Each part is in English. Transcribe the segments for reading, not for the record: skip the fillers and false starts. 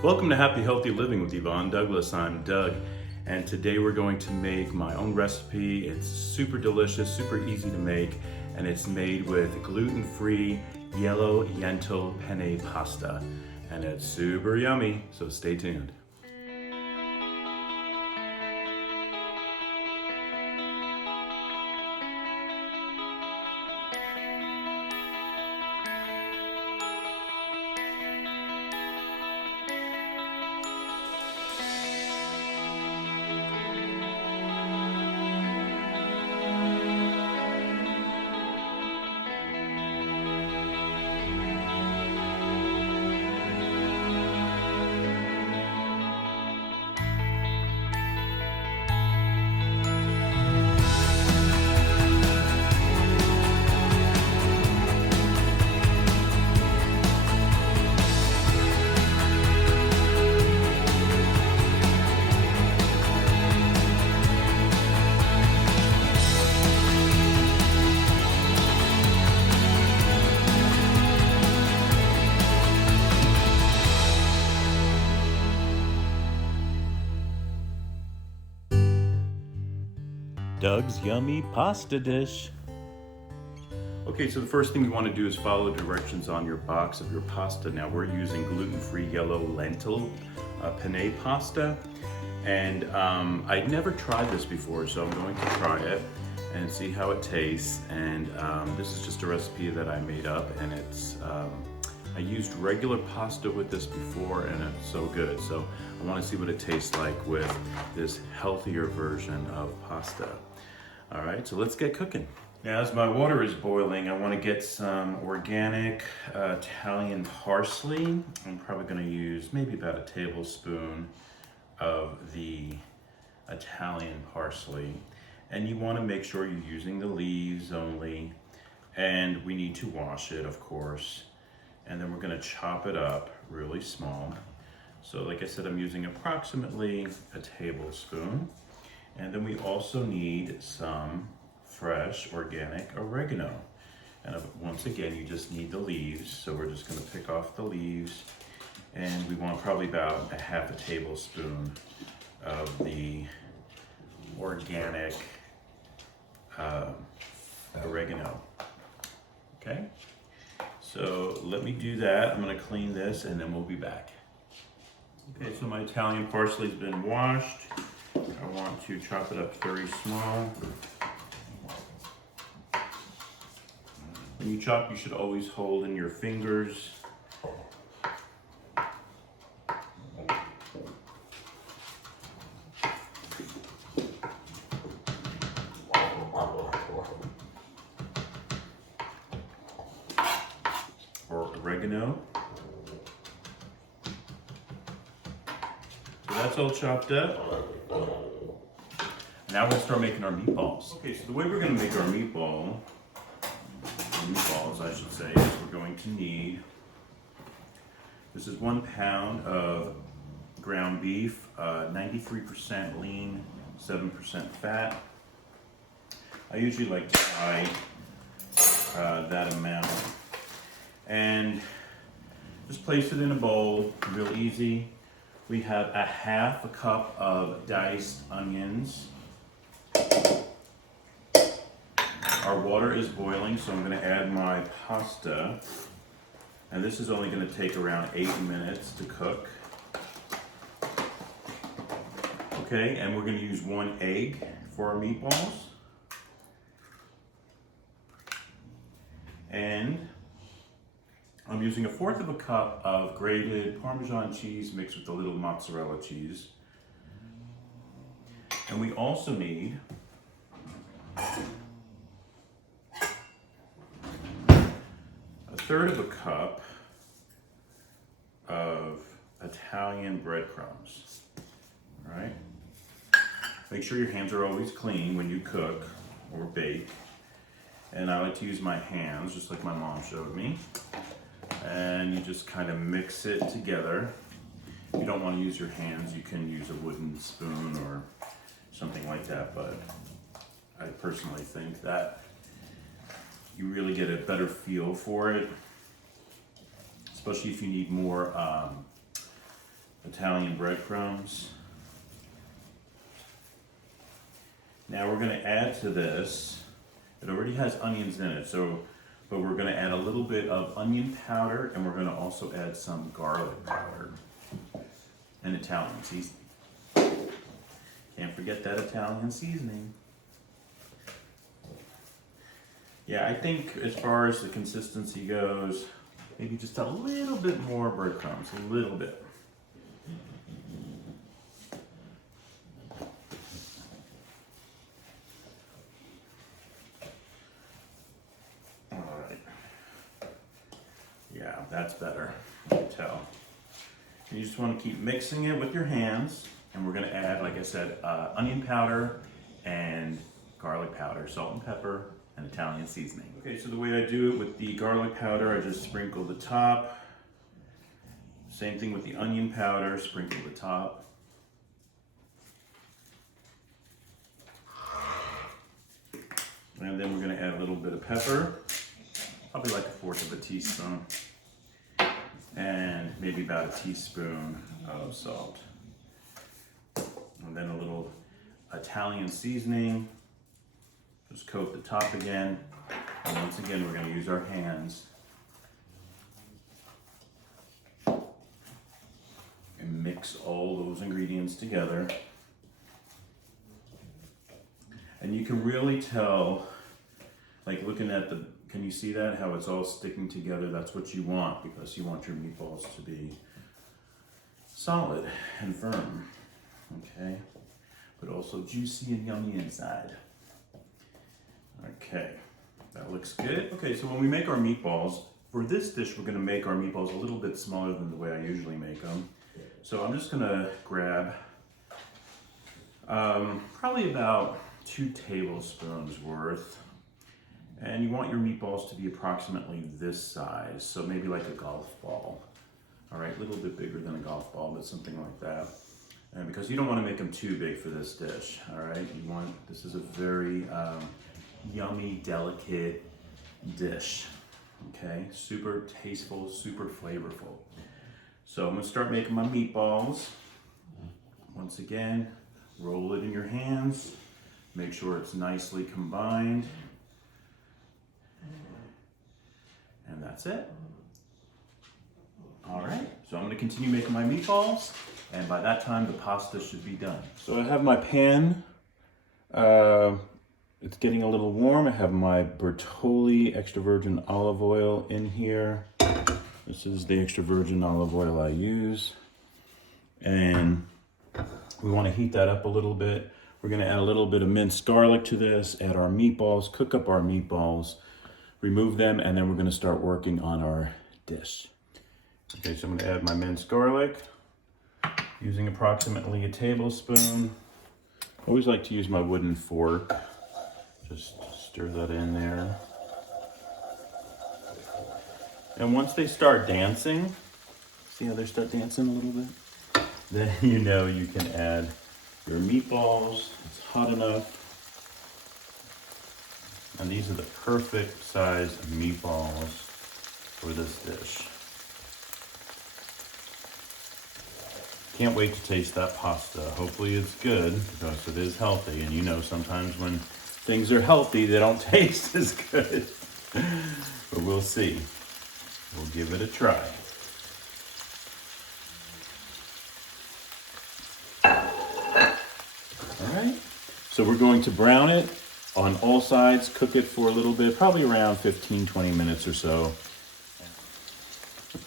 Welcome to Happy Healthy Living with Yvonne Douglas. I'm Doug, and today we're going to make my own recipe. It's super delicious, super easy to make, and it's made with gluten-free yellow lentil penne pasta. And it's super yummy, so stay tuned. Doug's yummy pasta dish. Okay, so the first thing you want to do is follow directions on your box of your pasta. Now we're using gluten-free yellow lentil penne pasta, and I'd never tried this before, so I'm going to try it and see how it tastes. And this is just a recipe that I made up, and it's I used regular pasta with this before, and it's so good. So I want to see what it tastes like with this healthier version of pasta. All right, so let's get cooking. Now, as my water is boiling, I want to get some organic Italian parsley. I'm probably going to use maybe about a tablespoon of the Italian parsley. And you want to make sure you're using the leaves only. And we need to wash it, of course. And then we're going to chop it up really small. So like I said, I'm using approximately a tablespoon. And then we also need some fresh organic oregano. And once again, you just need the leaves. So we're just going to pick off the leaves. And we want probably about a half a tablespoon of the organic oregano. Okay? So let me do that. I'm going to clean this and then we'll be back. Okay, so my Italian parsley's been washed. I want to chop it up very small. When you chop, you should always hold in your fingers. Or oregano. So that's all chopped up. Now we're gonna start making our meatballs. Okay, so the way we're gonna make our meatballs I should say, is we're going to need, this is 1 pound of ground beef, 93% lean, 7% fat. I usually like to buy that amount. And just place it in a bowl, real easy. We have a half a cup of diced onions. Our water is boiling, so I'm going to add my pasta. And this is only going to take around 8 minutes to cook. Okay, and we're going to use 1 egg for our meatballs. And I'm using 1/4 cup of grated Parmesan cheese mixed with a little mozzarella cheese. And we also need a 1/3 cup of Italian breadcrumbs. All right? Make sure your hands are always clean when you cook or bake. And I like to use my hands, just like my mom showed me. And you just kind of mix it together. If you don't want to use your hands, you can use a wooden spoon or something like that, but I personally think that you really get a better feel for it, especially if you need more Italian breadcrumbs. Now we're going to add to this, it already has onions in it, but we're going to add a little bit of onion powder, and we're going to also add some garlic powder and Italian seasoning. Can't forget that Italian seasoning. Yeah, I think as far as the consistency goes, maybe just a little bit more breadcrumbs, a little bit. All right. Yeah, that's better, I can tell. And you just want to keep mixing it with your hands, and we're going to add, like I said, onion powder and garlic powder, salt and pepper, and Italian seasoning. Okay, so the way I do it with the garlic powder, I just sprinkle the top. Same thing with the onion powder, sprinkle the top. And then we're going to add a little bit of pepper, probably like 1/4 of a teaspoon. And maybe about a teaspoon of salt. And then a little Italian seasoning. Just coat the top again. And once again, we're going to use our hands and mix all those ingredients together. And you can really tell, like looking at the, can you see that? How it's all sticking together? That's what you want, because you want your meatballs to be solid and firm, okay? But also juicy and yummy inside. Okay, that looks good. Okay, so when we make our meatballs, for this dish, we're gonna make our meatballs a little bit smaller than the way I usually make them. So I'm just gonna grab probably about 2 tablespoons worth. And you want your meatballs to be approximately this size, so maybe like a golf ball. All right, a little bit bigger than a golf ball, but something like that. And because you don't want to make them too big for this dish, all right? This is a very yummy, delicate dish, okay? Super tasteful, super flavorful. So I'm gonna start making my meatballs. Once again, roll it in your hands. Make sure it's nicely combined. And that's it. All right, so I'm gonna continue making my meatballs, and by that time the pasta should be done. So I have my pan, it's getting a little warm. I have my Bertolli extra virgin olive oil in here. This is the extra virgin olive oil I use. And we wanna heat that up a little bit. We're gonna add a little bit of minced garlic to this, add our meatballs, cook up our meatballs, remove them, and then we're gonna start working on our dish. Okay, so I'm gonna add my minced garlic, using approximately a tablespoon. I always like to use my wooden fork. Just stir that in there. And once they start dancing, see how they start dancing a little bit? Then you know you can add your meatballs. It's hot enough. And these are the perfect size meatballs for this dish. Can't wait to taste that pasta. Hopefully it's good, because it is healthy. And you know, sometimes when things are healthy, they don't taste as good. But we'll see. We'll give it a try. All right, so we're going to brown it on all sides, cook it for a little bit, probably around 15-20 minutes or so.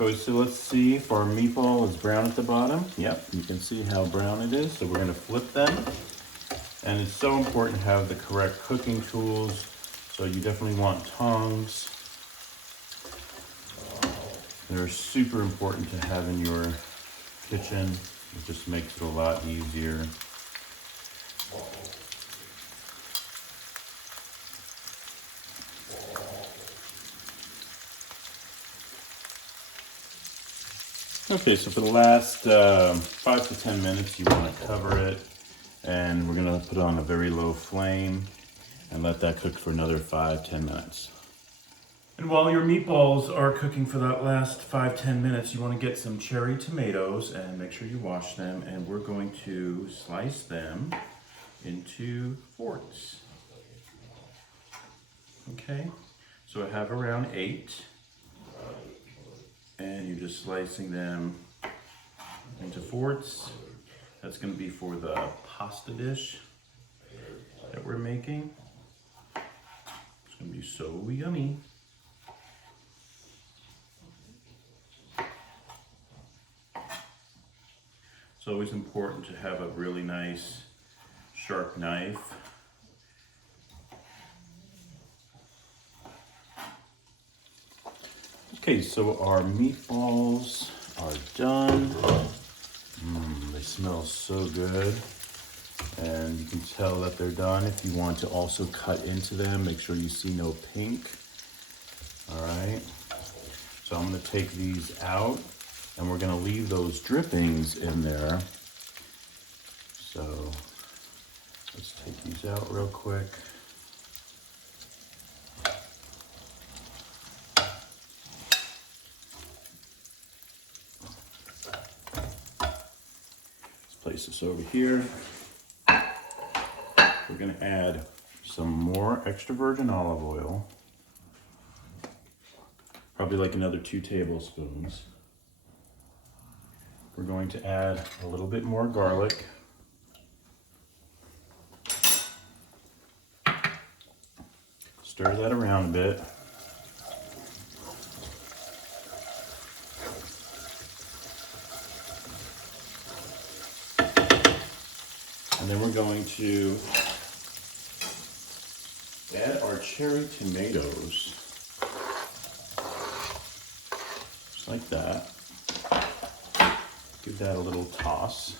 Okay, so let's see if our meatball is brown at the bottom. Yep, you can see how brown it is. So we're gonna flip them. And it's so important to have the correct cooking tools. So you definitely want tongs. They're super important to have in your kitchen. It just makes it a lot easier. Okay, so for the last 5 to 10 minutes, you want to cover it, and we're going to put it on a very low flame and let that cook for another 5-10 minutes. And while your meatballs are cooking for that last 5-10 minutes, you want to get some cherry tomatoes and make sure you wash them. And we're going to slice them into forks. Okay, so I have around 8. And you're just slicing them into forks. That's going to be for the pasta dish that we're making. It's going to be so yummy. It's always important to have a really nice sharp knife. Okay, so our meatballs are done. They smell so good. And you can tell that they're done. If you want to also cut into them, make sure you see no pink. All right. So I'm going to take these out, and we're going to leave those drippings in there. So let's take these out real quick. Let's place this over here. We're going to add some more extra virgin olive oil. Probably like another 2 tablespoons. We're going to add a little bit more garlic. Stir that around a bit. And then we're going to add our cherry tomatoes. Just like that. Give that a little toss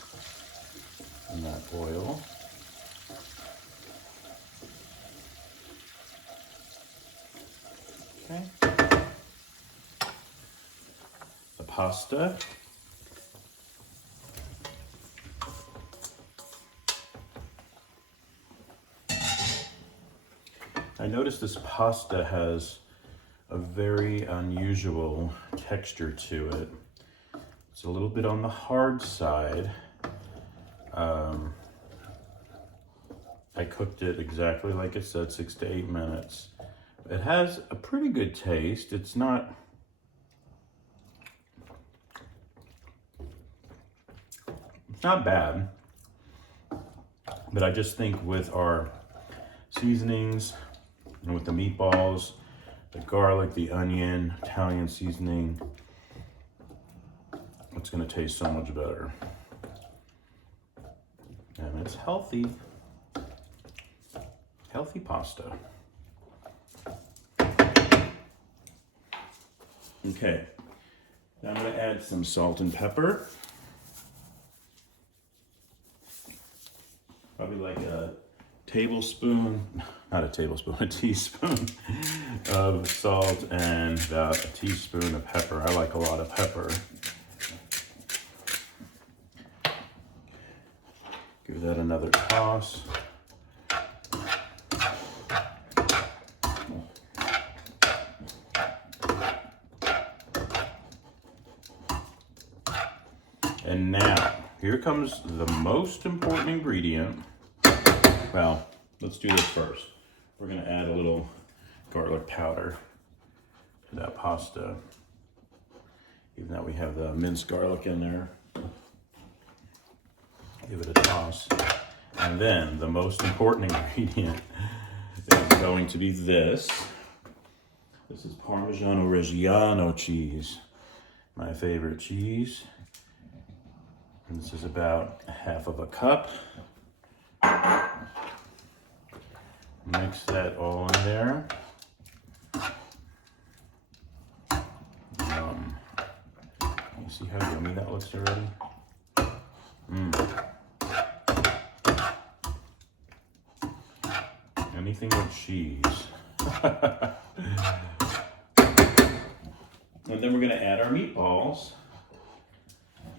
in that oil. Okay. The pasta. I noticed this pasta has a very unusual texture to it. It's a little bit on the hard side. I cooked it exactly like it said, 6 to 8 minutes. It has a pretty good taste. It's not bad, but I just think with our seasonings and with the meatballs, the garlic, the onion, Italian seasoning, it's going to taste so much better. And it's healthy. Healthy pasta. Okay, now I'm going to add some salt and pepper. Probably like a tablespoon, not a tablespoon, a teaspoon of salt and about a teaspoon of pepper. I like a lot of pepper. Give that another toss. And now, here comes the most important ingredient. Well, let's do this first. We're gonna add a little garlic powder to that pasta, even though we have the minced garlic in there. Give it a toss. And then the most important ingredient is going to be this. This is Parmigiano Reggiano cheese, my favorite cheese. And this is about 1/2 cup. Mix that all in there. You see how yummy that looks already? Anything with cheese. And then we're going to add our meatballs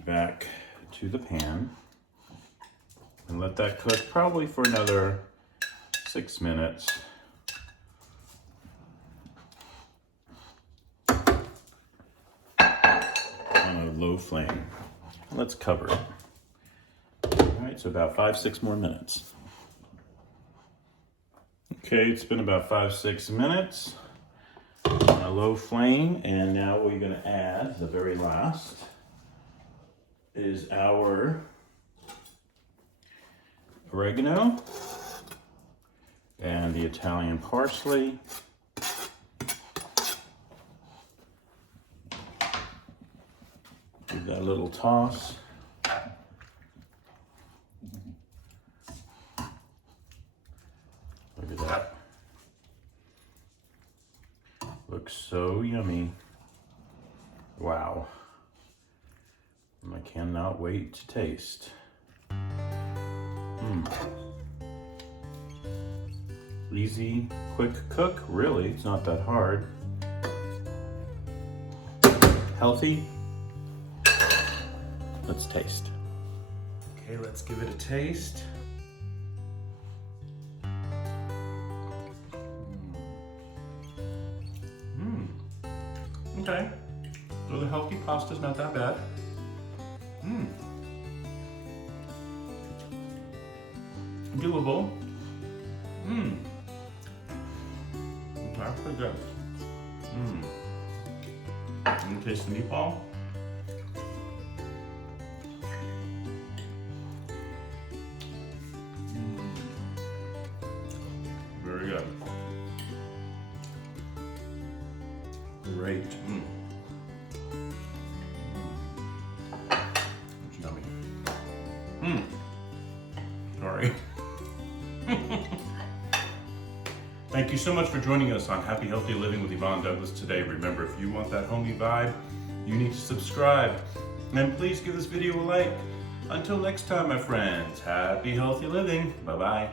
back to the pan and let that cook probably for another 6 minutes. flame. Let's cover it. All right, so about 5-6 more minutes. Okay, it's been about 5-6 minutes on a low flame, and now what you're gonna add, the very last, is our oregano and the Italian parsley. Give that a little toss. Look at that. Looks so yummy. Wow. I cannot wait to taste. Easy, quick cook, really, it's not that hard. Healthy. Let's taste. Okay, let's give it a taste. Okay, so the healthy pasta's not that bad. Doable. That's pretty good. Can you taste the meatball? Very good. Great. It's yummy. Sorry. Thank you so much for joining us on Happy Healthy Living with Yvonne Douglas today. Remember, if you want that homey vibe, you need to subscribe. And please give this video a like. Until next time, my friends, happy healthy living. Bye-bye.